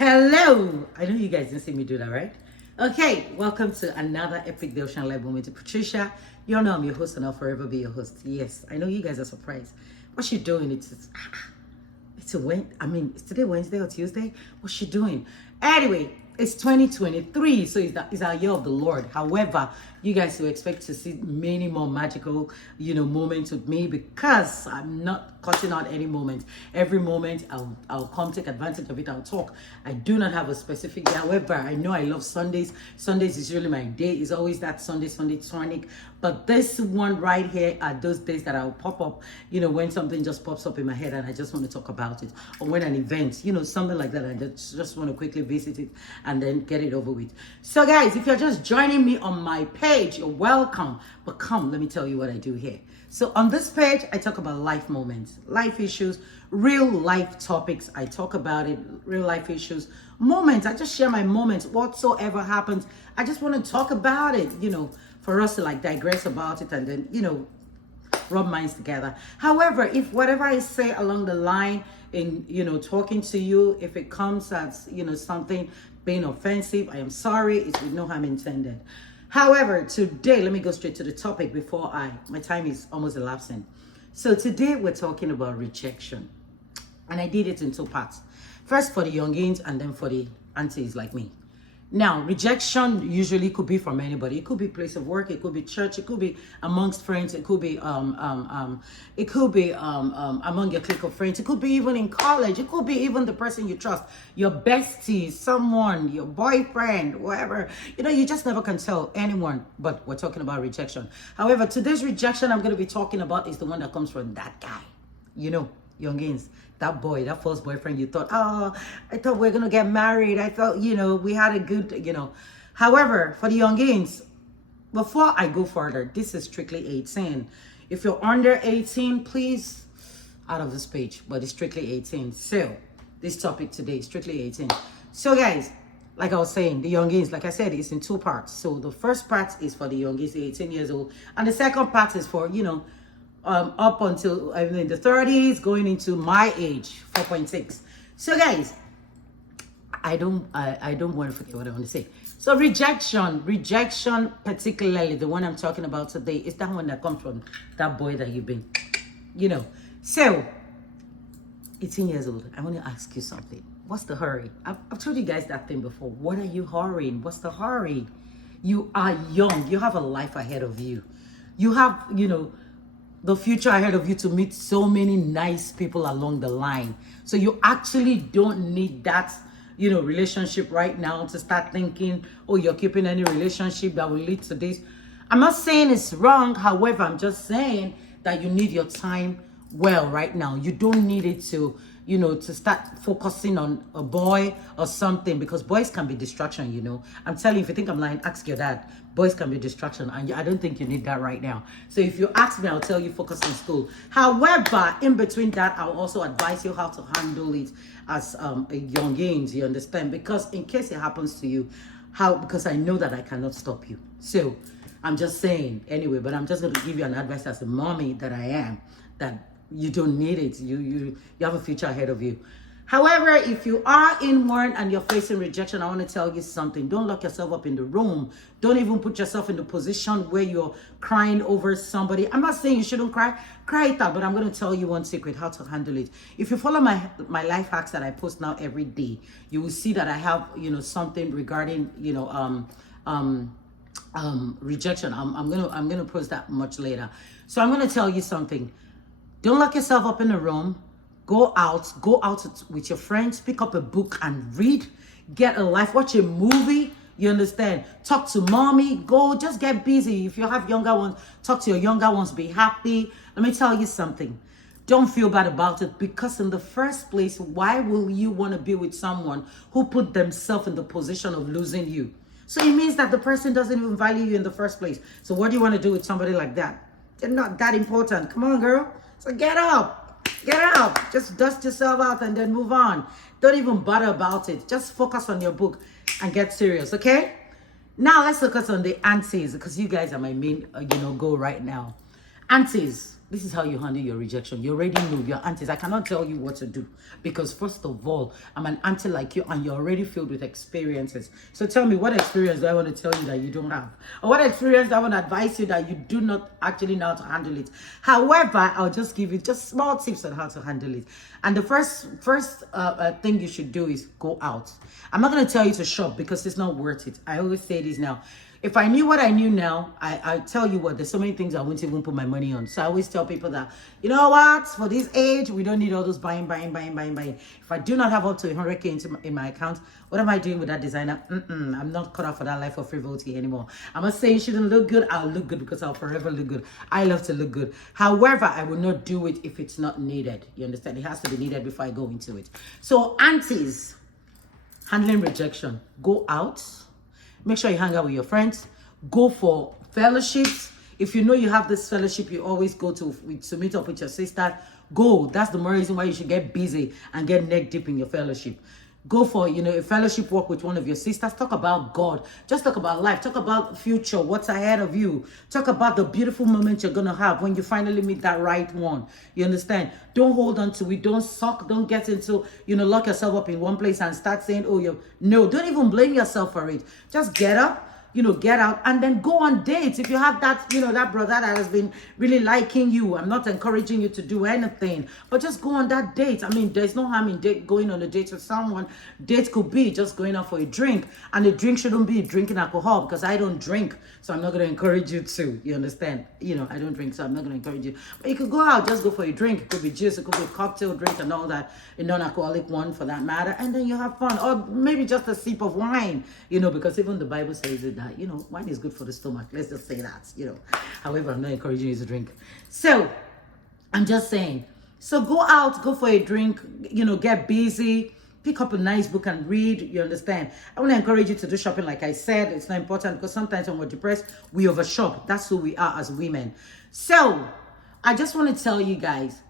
Hello! I know you guys didn't see me do that, right? Okay, welcome to another epic The Ocean Live moment to Patricia. You all know I'm your host and I'll forever be your host. Yes, I know you guys are surprised. What's she doing? It's a Wednesday. Is today Wednesday or Tuesday? What's she doing? Anyway, it's 2023, so it's our year of the Lord. However, you guys will expect to see many more magical, moments with me because I'm not cutting out any moment. Every moment I'll come take advantage of it. I'll talk. I do not have a specific day. However, I know I love Sundays. Sundays is really my day. It's always that Sunday tonic. But this one right here are those days that I'll pop up, when something just pops up in my head and I just want to talk about it. Or when an event, something like that. I just want to quickly visit it and then get it over with. So guys, if you're just joining me on my page, you're welcome. But come, let me tell you what I do here. So on this page, I talk about life moments, life issues, real life topics. I talk about it, real life issues, moments. I just share my moments, whatsoever happens. I just want to talk about it, for us to digress about it and then, rub minds together. However, if whatever I say along the line in, talking to you, if it comes as, something being offensive, I am sorry. It's with no harm intended. However, today, let me go straight to the topic before my time is almost elapsing. So today we're talking about rejection. And I did it in two parts. First for the youngins and then for the aunties like me. Now, rejection usually could be from anybody. It could be place of work, it could be church, it could be amongst friends, it could be among your clique of friends, it could be even in college, it could be even the person you trust, your bestie, someone, your boyfriend, whoever. You just never can tell anyone, but we're talking about rejection. However, today's rejection I'm going to be talking about is the one that comes from that guy. Youngins, that boy, that first boyfriend, you thought, oh, I thought we are going to get married. I thought, we had a good, However, for the youngins, before I go further, this is strictly 18. If you're under 18, please, out of this page, but it's strictly 18. So, this topic today is strictly 18. So, guys, like I was saying, the youngins, like I said, it's in two parts. So, the first part is for the youngins, 18 years old. And the second part is for, up until in the 30s, going into my age, 4.6. So guys, I don't want to forget what I want to say. So rejection, particularly the one I'm talking about today, is that one that comes from that boy that you've been, So 18 years old, I want to ask you something. What's the hurry? I've told you guys that thing before. What are you hurrying? What's the hurry? You are young. You have a life ahead of you. You have, the future ahead of you to meet so many nice people along the line. So you actually don't need that, relationship right now to start thinking, oh, you're keeping any relationship that will lead to this. I'm not saying it's wrong. However, I'm just saying that you need your time well right now. You don't need it to, to start focusing on a boy or something, because boys can be distraction, I'm telling you, if you think I'm lying, ask your dad. Boys can be distraction, and I don't think you need that right now. So if you ask me, I'll tell you focus on school. However, in between that, I'll also advise you how to handle it as a young age, you understand? Because in case it happens to you, because I know that I cannot stop you. So I'm just saying anyway, but I'm just going to give you an advice as a mommy that I am, that you don't need it. You have a future ahead of you. However, if you are in one and you're facing rejection, I want to tell you something. Don't lock yourself up in the room. Don't even put yourself in the position where you're crying over somebody. I'm not saying you shouldn't cry. Cry it out, but I'm going to tell you one secret, how to handle it. If you follow my life hacks that I post now every day, you will see that I have, something regarding, rejection. I'm gonna post that much later. So I'm going to tell you something. Don't lock yourself up in a room. Go out with your friends, pick up a book and read, get a life, watch a movie, you understand? Talk to mommy, just get busy. If you have younger ones, talk to your younger ones, be happy. Let me tell you something. Don't feel bad about it, because in the first place, why will you want to be with someone who put themselves in the position of losing you? So it means that the person doesn't even value you in the first place. So what do you want to do with somebody like that? They're not that important. Come on, girl. So get up. Get out. Just dust yourself out and then move on. Don't even bother about it. Just focus on your book and get serious, okay? Now let's focus on the aunties, because you guys are my main, goal right now. Aunties, this is how you handle your rejection. You already know your aunties. I cannot tell you what to do because first of all, I'm an auntie like you and you're already filled with experiences. So tell me, what experience do I want to tell you that you don't have? Or what experience do I want to advise you that you do not actually know how to handle it? However, I'll just give you just small tips on how to handle it. And the first thing you should do is go out. I'm not going to tell you to shop because it's not worth it. I always say this now. If I knew what I knew now, I tell you what, there's so many things I wouldn't even put my money on. So I always tell people that, you know what, for this age, we don't need all those buying. If I do not have up to 100K in my account, what am I doing with that designer? I'm not cut off for that life of frivolity anymore. I'm not saying it shouldn't look good. I'll look good because I'll forever look good. I love to look good. However, I will not do it if it's not needed. You understand? It has to be needed before I go into it. So aunties, handling rejection, go out. Make sure you hang out with your friends. Go for fellowships. If you know you have this fellowship you always go to meet up with your sister, go. That's the more reason why you should get busy and get neck deep in your fellowship. Go for, a fellowship walk with one of your sisters. Talk about God. Just talk about life. Talk about future, what's ahead of you. Talk about the beautiful moment you're going to have when you finally meet that right one. You understand? Don't hold on to it. Don't suck. Don't get into, lock yourself up in one place and start saying, no, don't even blame yourself for it. Just get up. Get out and then go on dates. If you have that, that brother that has been really liking you, I'm not encouraging you to do anything, but just go on that date. I mean, there's no harm in going on a date with someone. Dates could be just going out for a drink, and the drink shouldn't be drinking alcohol because I don't drink, so I'm not going to encourage you to. You understand? I don't drink, so I'm not going to encourage you. But you could go out, just go for a drink. It could be juice, it could be a cocktail drink and all that, a non-alcoholic one for that matter, and then you have fun. Or maybe just a sip of wine, because even the Bible says it that, wine is good for the stomach. Let's just say that, However, I'm not encouraging you to drink. So, I'm just saying. So, go out, go for a drink, get busy, pick up a nice book and read, you understand? I want to encourage you to do shopping, like I said. It's not important because sometimes when we're depressed, we overshop. That's who we are as women. So, I just want to tell you guys,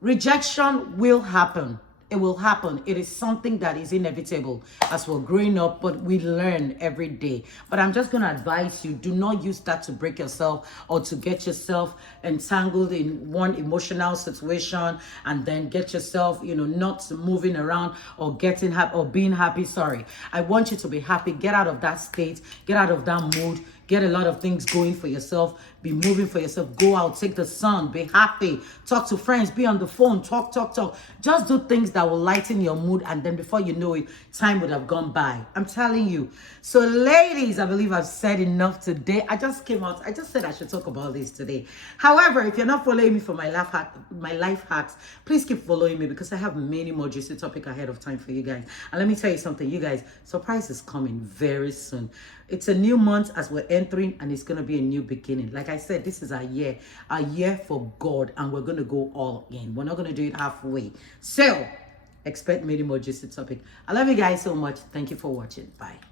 rejection will happen. It will happen. It is something that is inevitable as we're growing up, but we learn every day. But I'm just going to advise you, do not use that to break yourself or to get yourself entangled in one emotional situation and then get yourself, not moving around or getting happy or being happy. Sorry. I want you to be happy. Get out of that state. Get out of that mood. Get a lot of things going for yourself. Be moving for yourself. Go out, take the sun, be happy, talk to friends, be on the phone, talk. Just do things that will lighten your mood, and then before you know it, time would have gone by. I'm telling you. So ladies, I believe I've said enough today. I just said I should talk about this today. However, if you're not following me for my life hacks, please keep following me because I have many more juicy topics ahead of time for you guys. And let me tell you something, you guys, surprise is coming very soon. It's a new month as we're entering, and it's going to be a new beginning. Like I said, this is a year for God, and we're going to go all in. We're not going to do it halfway. So, expect many more juicy topics. I love you guys so much. Thank you for watching. Bye.